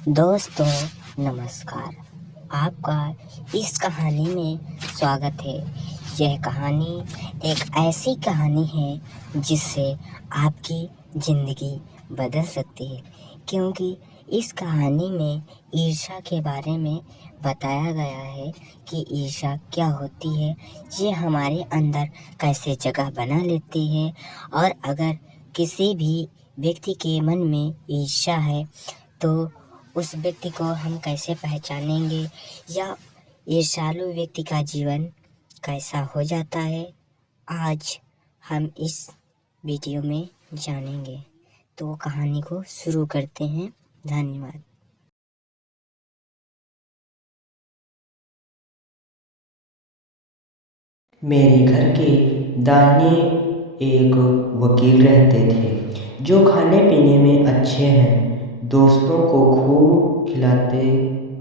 दोस्तों नमस्कार। आपका इस कहानी में स्वागत है। यह कहानी एक ऐसी कहानी है जिससे आपकी ज़िंदगी बदल सकती है, क्योंकि इस कहानी में ईर्ष्या के बारे में बताया गया है कि ईर्ष्या क्या होती है, ये हमारे अंदर कैसे जगह बना लेती है, और अगर किसी भी व्यक्ति के मन में ईर्ष्या है तो उस व्यक्ति को हम कैसे पहचानेंगे, या ईर्ष्यालु व्यक्ति का जीवन कैसा हो जाता है, आज हम इस वीडियो में जानेंगे। तो कहानी को शुरू करते हैं। धन्यवाद। मेरे घर के दाहिने एक वकील रहते थे जो खाने पीने में अच्छे हैं, दोस्तों को खूब खिलाते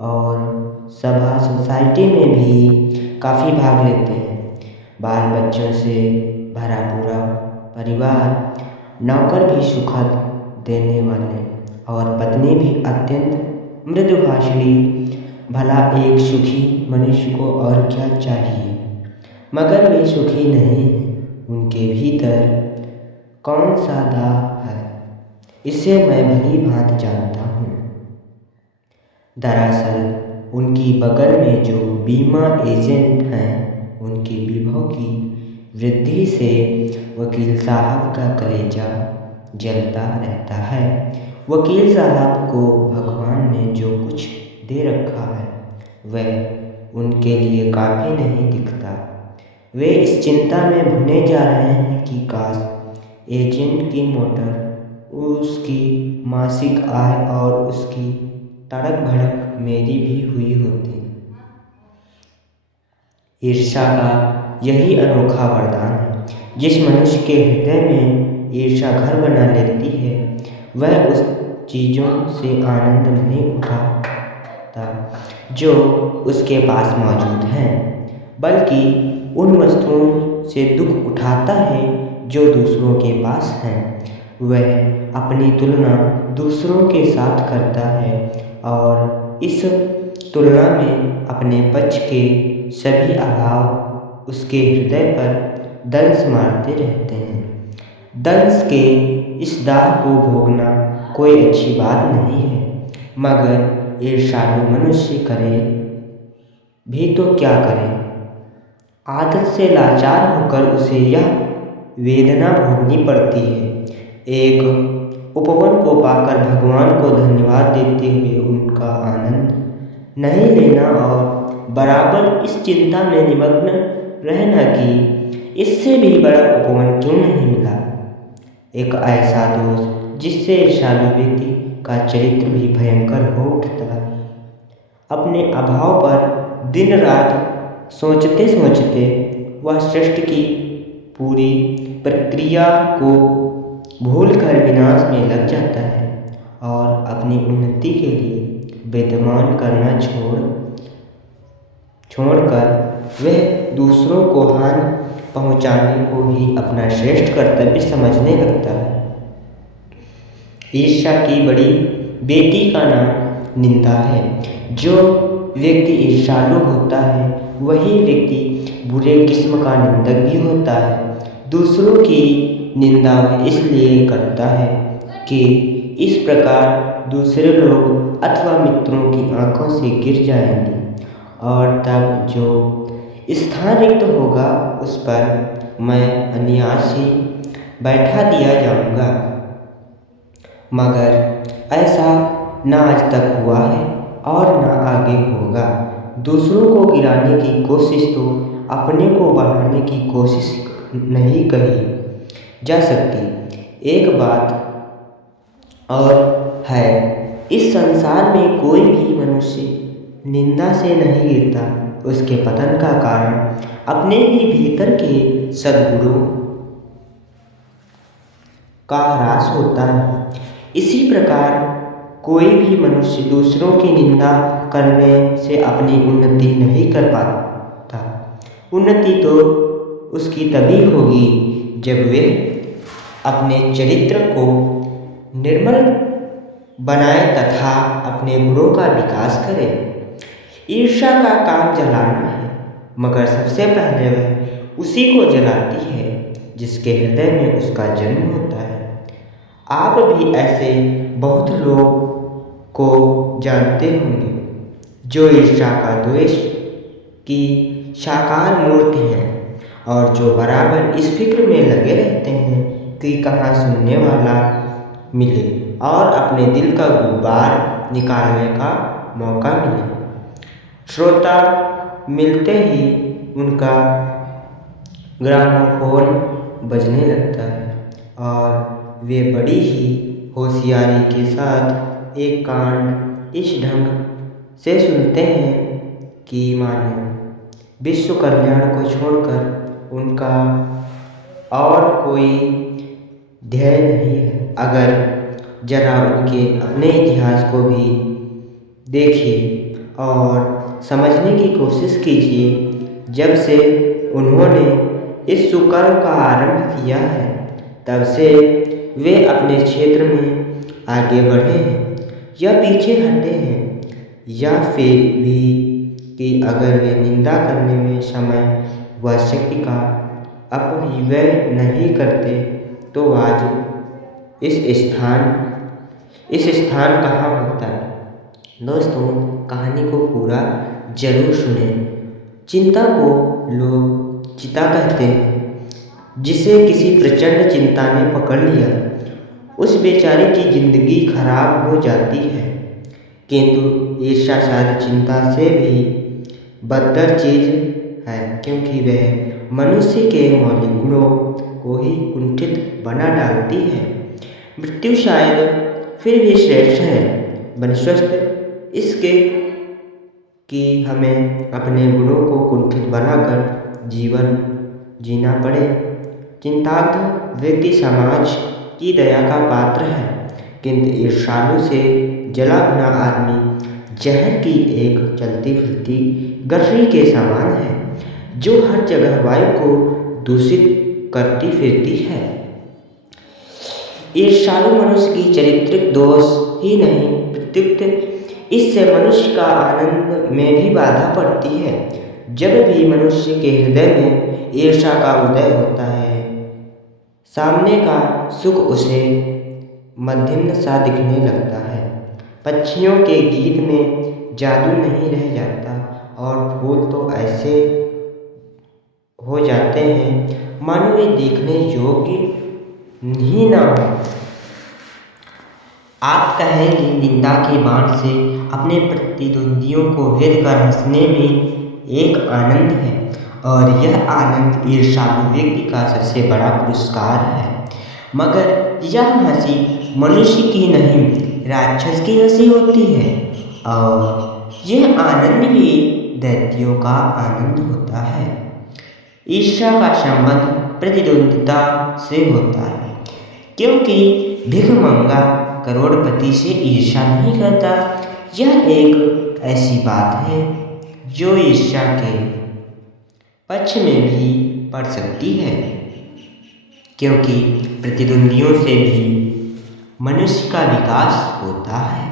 और सभा सोसाइटी में भी काफ़ी भाग लेते हैं। बाल बच्चों से भरा पूरा परिवार, नौकर भी सुखद देने वाले और पत्नी भी अत्यंत मृदुभाषिणी। भला एक सुखी मनुष्य को और क्या चाहिए, मगर वे सुखी नहीं हैं। उनके भीतर कौन सा दाग है, इसे मैं भली भांति जानता हूँ। दरअसल उनकी बगल में जो बीमा एजेंट हैं, उनके विभव की वृद्धि से वकील साहब का कलेजा जलता रहता है। वकील साहब को भगवान ने जो कुछ दे रखा है वह उनके लिए काफ़ी नहीं दिखता। वे इस चिंता में भुने जा रहे हैं कि काश एजेंट की मोटर, उसकी मासिक आय और उसकी तड़क भड़क मेरी भी हुई होती। ईर्ष्या का यही अनोखा वरदान है। जिस मनुष्य के हृदय में ईर्ष्या घर बना लेती है, वह उस चीज़ों से आनंद नहीं उठाता जो उसके पास मौजूद हैं, बल्कि उन वस्तुओं से दुख उठाता है जो दूसरों के पास हैं। वह अपनी तुलना दूसरों के साथ करता है और इस तुलना में अपने पक्ष के सभी अभाव उसके हृदय पर दंश मारते रहते हैं। दंश के इस दाग को भोगना कोई अच्छी बात नहीं है, मगर ईर्ष्यालु मनुष्य करे भी तो क्या करे। आदत से लाचार होकर उसे यह वेदना भोगनी पड़ती है। एक उपवन को पाकर भगवान को धन्यवाद देते हुए उनका आनंद नहीं लेना और बराबर इस चिंता में निमग्न रहना कि इससे भी बड़ा उपवन क्यों नहीं मिला। एक ऐसा दोष जिससे ईर्ष्यालु व्यक्ति का चरित्र भी भयंकर हो उठता है। अपने अभाव पर दिन रात सोचते सोचते वह सृष्टि की पूरी प्रक्रिया को भूलकर विनाश में लग जाता है और अपनी उन्नति के लिए विद्यमान करना छोड़कर वह दूसरों को हानि पहुंचाने को ही अपना श्रेष्ठ कर्तव्य समझने लगता है। ईर्ष्या की बड़ी बेटी का नाम निंदा है। जो व्यक्ति ईर्ष्यालु होता है वही व्यक्ति बुरे किस्म का निंदक भी होता है। दूसरों की निंदा इसलिए करता है कि इस प्रकार दूसरे लोग अथवा मित्रों की आंखों से गिर जाएंगे और तब जो स्थान रिक्त होगा उस पर मैं अनायास ही बैठा दिया जाऊंगा। मगर ऐसा न आज तक हुआ है और न आगे होगा। दूसरों को गिराने की कोशिश तो अपने को बढ़ाने की कोशिश नहीं कही जा सकती। एक बात और है, इस संसार में कोई भी मनुष्य निंदा से नहीं गिरता। उसके पतन का कारण अपने ही भीतर के सद्गुणों का ह्रास होता है। इसी प्रकार कोई भी मनुष्य दूसरों की निंदा करने से अपनी उन्नति नहीं कर पाता। उन्नति तो उसकी तभी होगी जब वे अपने चरित्र को निर्मल बनाए तथा अपने गुणों का विकास करे। ईर्ष्या का काम जलाना है, मगर सबसे पहले वह उसी को जलाती है जिसके हृदय में उसका जन्म होता है। आप भी ऐसे बहुत लोग को जानते होंगे जो ईर्ष्या का द्वेष की साकार मूर्ति हैं और जो बराबर इस फिक्र में लगे रहते हैं कि कहाँ सुनने वाला मिले और अपने दिल का गुब्बार निकालने का मौका मिले। श्रोता मिलते ही उनका ग्रामोफोन बजने लगता है और वे बड़ी ही होशियारी के साथ एक कांड इस ढंग से सुनते हैं कि मानो विश्व कल्याण को छोड़कर उनका और कोई ध्येय नहीं है। अगर जरा उनके अपने इतिहास को भी देखिए और समझने की कोशिश कीजिए। जब से उन्होंने इस सुकर्म का आरंभ किया है तब से वे अपने क्षेत्र में आगे बढ़े हैं या पीछे हटे हैं, या फिर भी कि अगर वे निंदा करने में समय व शक्ति का अपव्यय नहीं करते तो आज इस स्थान कहाँ होता है। दोस्तों, कहानी को पूरा जरूर सुने। चिंता को लोग चिता कहते हैं, जिसे किसी प्रचंड चिंता ने पकड़ लिया उस बेचारे की जिंदगी खराब हो जाती है। किंतु ईर्ष्या शायद चिंता से भी बदतर चीज है, क्योंकि वह मनुष्य के मौलिक गुणों को ही कुंठित बना डालती है। मृत्यु शायद फिर भी श्रेष्ठ है बनस्वस्त इसके कि हमें अपने गुणों को कुंठित बनाकर जीवन जीना पड़े। चिंताग्ध व्यक्ति समाज की दया का पात्र है, किंतु ईर्ष्यालु से जला भुना आदमी जहर की एक चलती फिरती गठरी के समान है जो हर जगह वायु को दूषित करती फिरती है। ईर्ष्यालु मनुष्य की चारित्रिक दोष ही नहीं, प्रत्युत इससे मनुष्य का आनंद में भी बाधा पड़ती है। जब भी मनुष्य के हृदय में ईर्ष्या का उदय होता है, सामने का सुख उसे मध्यम सा दिखने लगता है। पक्षियों के गीत में जादू नहीं रह जाता और फूल तो ऐसे हो जाते हैं मानो वे देखने योग्य ही ना हो। आप कहेंगे निंदा के बाण से अपने प्रतिद्वंदियों को भेद कर हंसने में एक आनंद है, और यह आनंद ईर्ष्यालु व्यक्ति का सबसे बड़ा पुरस्कार है। मगर यह हंसी मनुष्य की नहीं, राक्षस की हंसी होती है, और यह आनंद भी दैत्यों का आनंद होता है। ईर्ष्या का संबंध प्रतिद्वंदिता से होता है, क्योंकि भिखमंगा करोड़पति से ईर्ष्या नहीं करता। यह एक ऐसी बात है जो ईर्ष्या के पक्ष में भी पड़ सकती है, क्योंकि प्रतिद्वंदियों से भी मनुष्य का विकास होता है।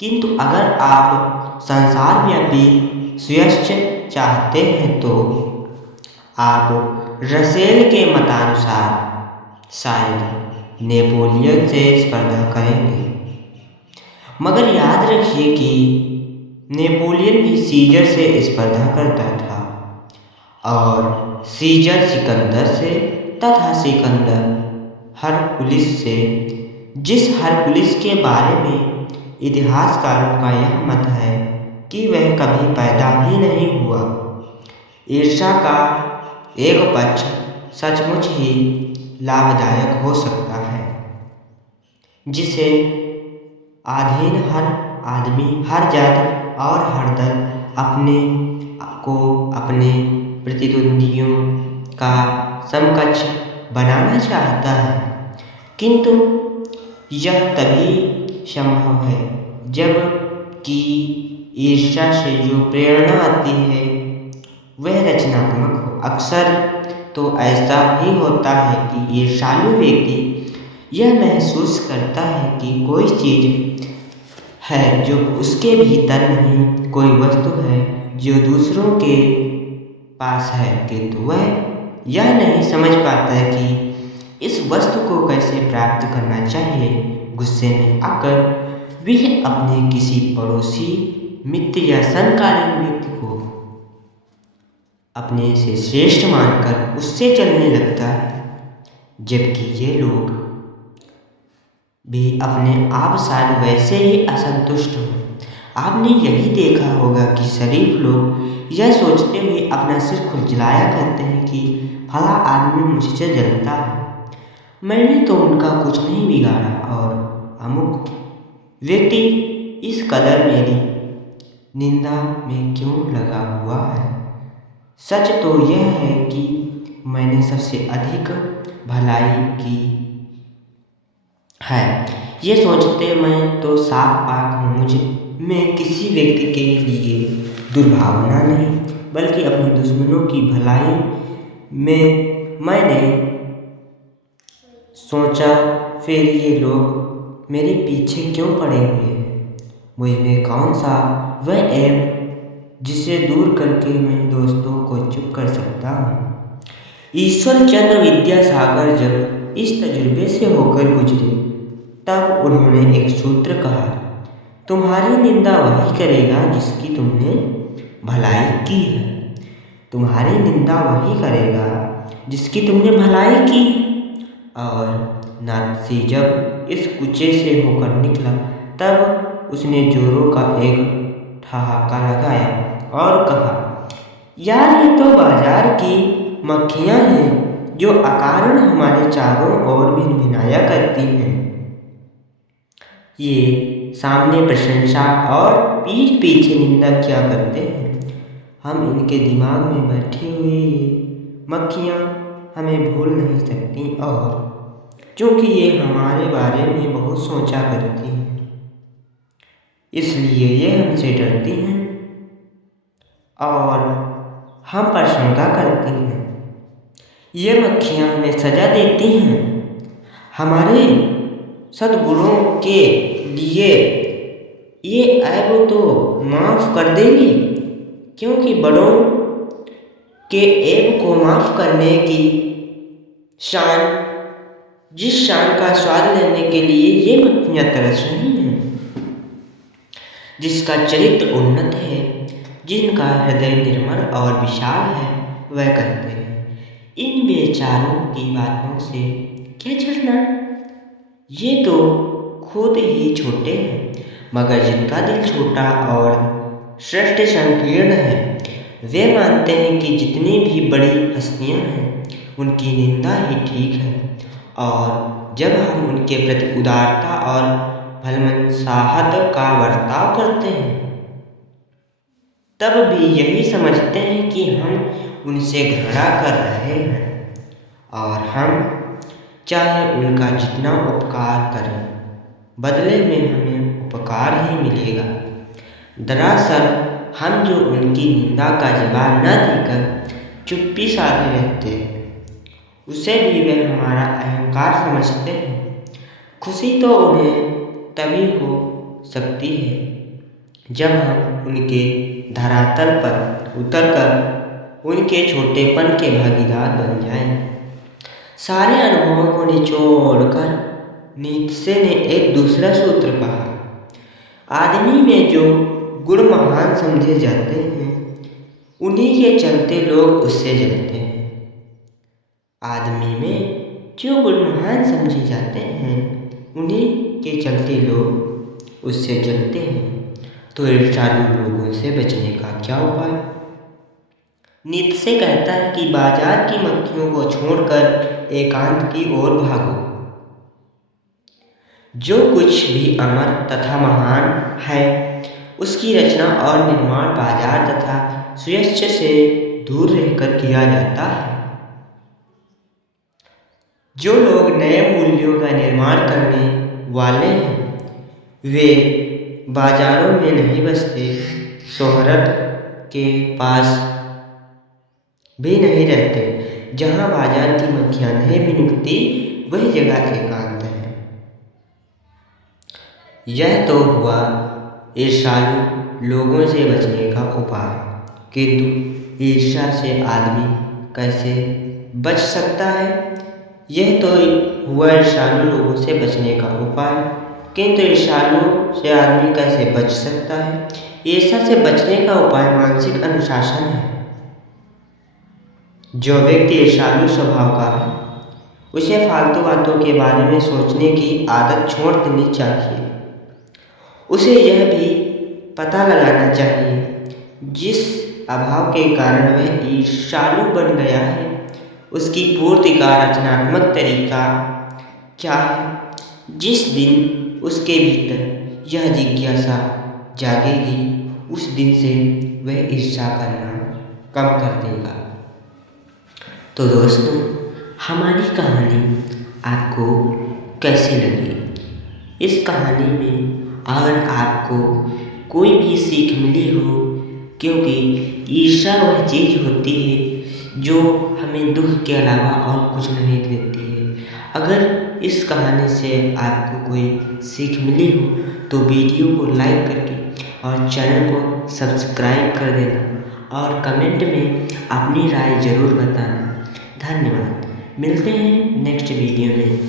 किंतु अगर आप संसार व्यापी सुयश चाहते हैं तो आप रसेल के मतानुसार शायद नेपोलियन से स्पर्धा करेंगे। मगर याद रखिए कि नेपोलियन भी सीजर से स्पर्धा करता था, और सीजर सिकंदर से तथा सिकंदर हरकुलिस से। जिस हरकुलिस के बारे में इतिहासकारों का यह मत है कि वह कभी पैदा ही नहीं हुआ। ईर्ष्या का एक पक्ष सचमुच ही लाभदायक हो सकता है, जिसे अधीन हर आदमी, हर जाति और हर दल अपने को अपने प्रतिद्वंदियों का समकक्ष बनाना चाहता है। किंतु यह तभी संभव है जब कि ईर्ष्या से जो प्रेरणा आती है वह रचनात्मक हो। अक्सर तो ऐसा ही होता है कि ईर्ष्यालु व्यक्ति यह महसूस करता है कि कोई चीज़ है जो उसके भीतर नहीं, कोई वस्तु है जो दूसरों के पास है, किंतु वह यह नहीं समझ पाता है कि इस वस्तु को कैसे प्राप्त करना चाहिए। गुस्से में आकर वह अपने किसी पड़ोसी, मित्र या समकालीन व्यक्ति को अपने से श्रेष्ठ मानकर उससे चलने लगता है, जबकि ये लोग भी अपने आप शायद वैसे ही असंतुष्ट हों। आपने यही देखा होगा कि शरीफ लोग यह सोचते हुए अपना सिर खुजलाया करते हैं कि फला आदमी मुझसे जलता है, मैंने तो उनका कुछ नहीं बिगाड़ा, और अमुक व्यक्ति इस कदर मेरी निंदा में क्यों लगा हुआ है। सच तो यह है कि मैंने सबसे अधिक भलाई की है। ये सोचते मैं तो साफ पाक हूँ, मुझ में किसी व्यक्ति के लिए दुर्भावना नहीं, बल्कि अपने दुश्मनों की भलाई में मैंने सोचा, फिर ये लोग मेरे पीछे क्यों पड़े हुए हैं। मुझ में कौन सा वह ऐब जिसे दूर करके मैं दोस्तों को चुप कर सकता हूँ। ईश्वर चंद्र विद्यासागर जब इस तजुर्बे से होकर गुजरे, तब उन्होंने एक सूत्र कहा, तुम्हारी निंदा वही करेगा जिसकी तुमने भलाई की है। तुम्हारी निंदा वही करेगा जिसकी तुमने भलाई की। और नाथसी जब इस कुचे से होकर निकला, तब उसने जोरों का एक ठहाका लगाया और कहा, यार ये तो बाजार की मक्खियाँ हैं जो अकारण हमारे चारों ओर भिनभिनाया करती हैं। ये सामने प्रशंसा और पीठ पीछे निंदा क्या करते हैं। हम इनके दिमाग में बैठे हुए ये मक्खियाँ हमें भूल नहीं सकती, और क्योंकि ये हमारे बारे में बहुत सोचा करती हैं, इसलिए ये हमसे डरती हैं और हम पर शंका करती हैं। ये मक्खियाँ हमें सजा देती हैं, हमारे सद्गुणों के लिए ये ऐब तो माफ़ कर देगी, क्योंकि बड़ों के ऐब को माफ़ करने की शान, जिस शान का स्वाद लेने के लिए ये मक्खियाँ तरस रही हैं, जिसका चरित्र उन्नत है, जिनका हृदय निर्मल और विशाल है, वह कहते हैं, इन बेचारों की बातों से क्या छलना, ये तो खुद ही छोटे हैं, मगर जिनका दिल छोटा और सृष्टि संकीर्ण है, वे मानते हैं कि जितनी भी बड़ी हस्तियां हैं उनकी निंदा ही ठीक है। और जब हम उनके प्रति उदारता और भलमनसाहत का बर्ताव करते हैं, तब भी यही समझते हैं कि हम उनसे घृणा कर रहे हैं, और हम चाहे उनका जितना उपकार करें, बदले में हमें उपकार ही मिलेगा। दरअसल हम जो उनकी निंदा का जवाब न देकर चुप्पी साधे रहते हैं, उसे भी वे हमारा अहंकार समझते हैं। खुशी तो उन्हें तभी हो सकती है जब हम उनके धरातल पर उतरकर उनके छोटेपन के भागीदार बन जाएं। सारे अनुभवों को निचोड़कर नीत्शे ने एक दूसरा सूत्र कहा, आदमी में जो गुण महान समझे जाते हैं, उन्हीं के चलते लोग उससे जलते हैं। आदमी में जो गुण महान समझे जाते हैं, उन्हीं के चलते लोग उससे जलते हैं। तो ईर्ष्यालु लोगों से बचने का क्या उपाय। नीत्शे कहता है कि बाजार की मक्खियों को छोड़कर एकांत की ओर भागो। जो कुछ भी अमर तथा महान है, उसकी रचना और निर्माण बाजार तथा सुयच्छ से दूर रहकर किया जाता है। जो लोग नए मूल्यों का निर्माण करने वाले हैं, वे बाजारों में नहीं बसते, शोहरत के पास भी नहीं रहते। जहाँ बाजार की मक्खियाँ नहीं भिनकती, वह जगह एकांत है। यह तो हुआ ईर्ष्यालु लोगों से बचने का उपाय, किंतु ईर्ष्या से आदमी कैसे बच सकता है? यह तो हुआ ईर्ष्यालु लोगों से बचने का उपाय, किंतु ईर्ष्यालु से आदमी कैसे बच सकता है? ईर्ष्या से बचने का उपाय मानसिक अनुशासन है। जो व्यक्ति ईर्ष्यालु स्वभाव का है, उसे फालतू बातों के बारे में सोचने की आदत छोड़ देनी चाहिए। उसे यह भी पता लगाना चाहिए जिस अभाव के कारण वह ईर्ष्यालु बन गया है, उसकी पूर्ति का रचनात्मक तरीका क्या है। जिस दिन उसके भीतर यह जिज्ञासा जागेगी, उस दिन से वह ईर्ष्या करना कम कर देगा। तो दोस्तों, हमारी कहानी आपको कैसी लगी? इस कहानी में अगर आपको कोई भी सीख मिली हो, क्योंकि ईर्ष्या वह चीज़ होती है जो हमें दुख के अलावा और कुछ नहीं देती है। अगर इस कहानी से आपको कोई सीख मिली हो तो वीडियो को लाइक करके और चैनल को सब्सक्राइब कर देना और कमेंट में अपनी राय ज़रूर बताना। धन्यवाद। मिलते हैं नेक्स्ट वीडियो में।